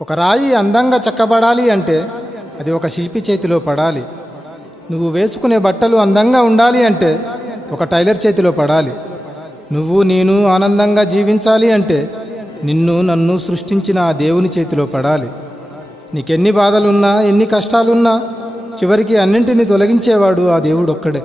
ఒక రాయి అందంగా చెక్కబడాలి అంటే అది ఒక శిల్పి చేతిలో పడాలి. నువ్వు వేసుకునే బట్టలు అందంగా ఉండాలి అంటే ఒక టైలర్ చేతిలో పడాలి. నువ్వు నేను ఆనందంగా జీవించాలి అంటే నిన్ను నన్ను సృష్టించిన ఆ దేవుని చేతిలో పడాలి. నీకెన్ని బాధలున్నా ఎన్ని కష్టాలున్నా చివరికి అన్నింటినీ తొలగించేవాడు ఆ దేవుడొక్కడే.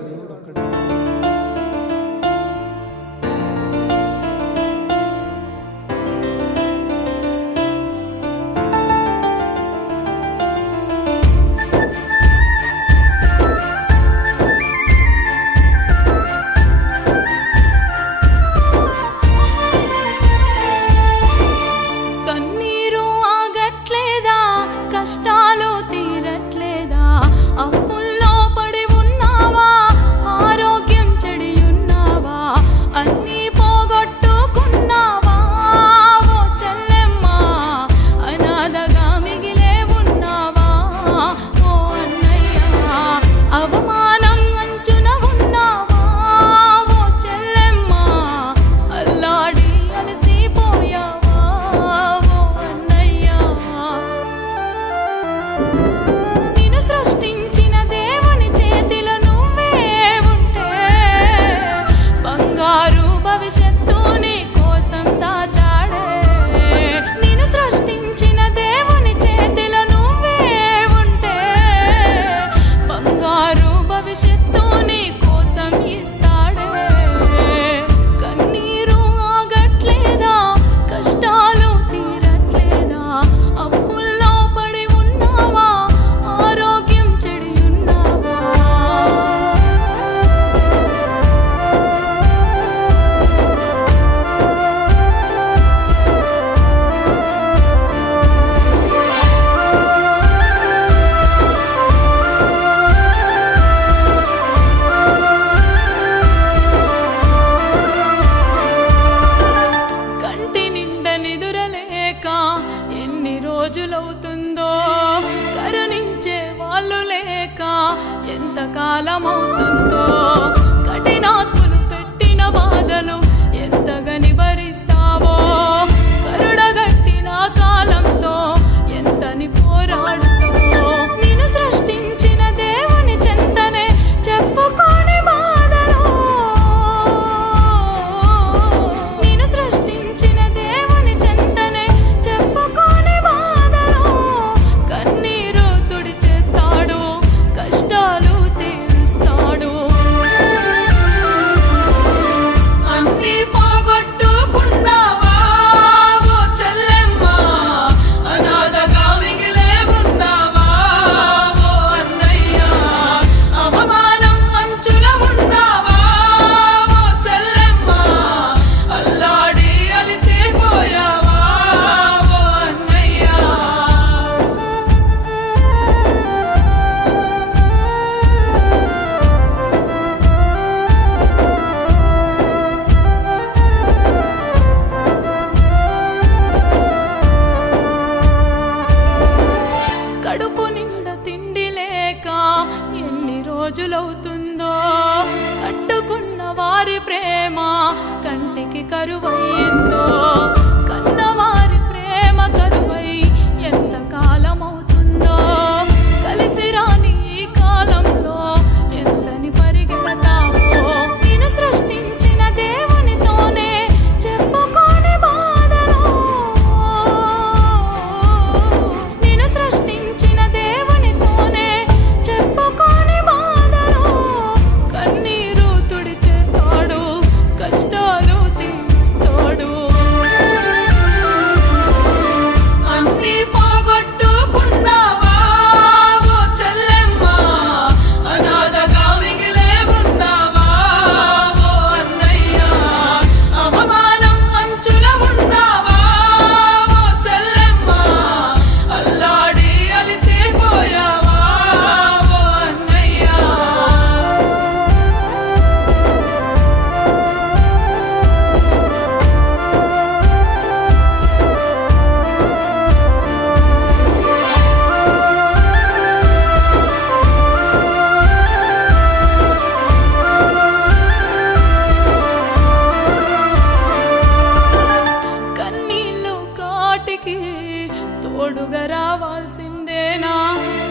కష్టాలు తీరట్లేదా? అప్పుల్లో పడి ఉన్నావా? ఆరోగ్యం చెడి ఉన్నావా? అన్నీ పోగొట్టుకున్నావా? ఓ చెల్లెమ్మ, అనాథగా మిగిలే ఉన్నావా? ఓ అన్నయ్య, అవమానం అంచున ఉన్నావా? ఓ చెల్లెమ్మ, అల్లాడి అలసిపోయావా? ఓ అన్నయ్య, నిన్ను సృష్టించిన దేవుని చేతిలో నువ్వే ఉంటే బంగారు భవిష్యత్తు నీ కోసం దాచాడే. నిన్ను సృష్టించిన దేవుని చేతిలో నువ్వే ఉంటే బంగారు భవిష్యత్తు నీ కోసం ఇస్తాడే. కన్నీరు ఆగట్లేదా? కష్టాలు తీరట్లేదా? అప్పుల్లో పడి ఉన్నావా? ఆరోగ్యం చెడి ఉన్నావా? కంటి నిండా నిదురలేక ఎన్ని రోజులవుతుందో, కరుణించే వాళ్ళు లేక ఎంతకాలం అవుతుందో, కఠినాత్ములు పెట్టిన బాధలు ఎంతగని భరిస్తావో, కరుడగట్టిన కాలంతో ఎంతని పోరాడుతావో. నిన్ను సృష్టించిన దేవుని చెంతనే చెప్పుకోని బాధలు, నిన్ను సృష్టించిన దేవుని చెంతనే చెప్పుకోని బాధలు. కన్నీరు తుడిచేస్తాడు, కష్టాలు తీరుస్తాడు. అన్నీ పోగొట్టుకున్నావా? ఓ చెల్లెమ్మ, అనాథగా మిగిలే ఉన్నావా? ఓ అన్నయ్య, అవమానం అంచుల ఉన్నావా? ఓ చెల్లెమ్మ, అల్లాడి అలసిపోయావా? ఓ అన్నయ్య. కడుపు నిండా తిండి లేక ఎన్ని రోజులవుతుందో, కట్టుకున్న వారి ప్రేమ కంటికి కరువయ్యిందో, కన్నవారి ప్రేమ కరువై ఎంత కాలం అవుతుందో, కలిసి రాని ఈ కాలంలో ఎంతని పరిగెడతావో. నిన్ను సృష్టించిన దేవునితోనే చెప్పుకోని బాధలు, నిన్ను సృష్టించిన దేవునితోనే చెప్పుకోని బాధలు. కన్నీరు తుడిచేస్తాడు, కష్టాలు తీరుస్తాడు. అన్నీ పోగొట్టుకున్నావా? ఓ చెల్లెమ్మ, అనాథగా మిగిలే ఉన్నావా? ఓ అన్నయ్య, అవమానం అంచుల ఉన్నావా? ఓ చెల్లెమ్మ, అల్లాడి అలసిపోయావా? ఓ అన్నయ్య. కన్నీళ్ళు కాటికి తోడుగా రావాల్సిందేనా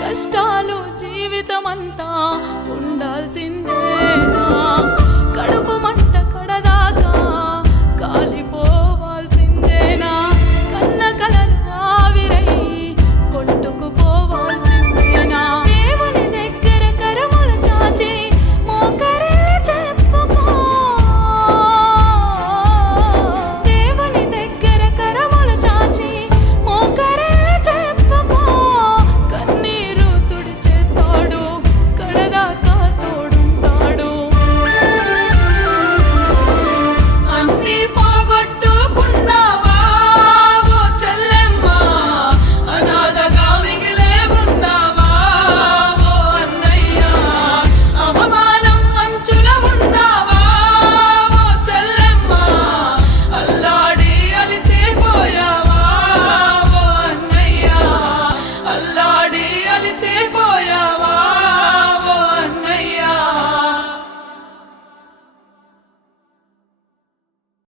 కష్టాలు జీవితమంతా ఉండాల్సిందేనా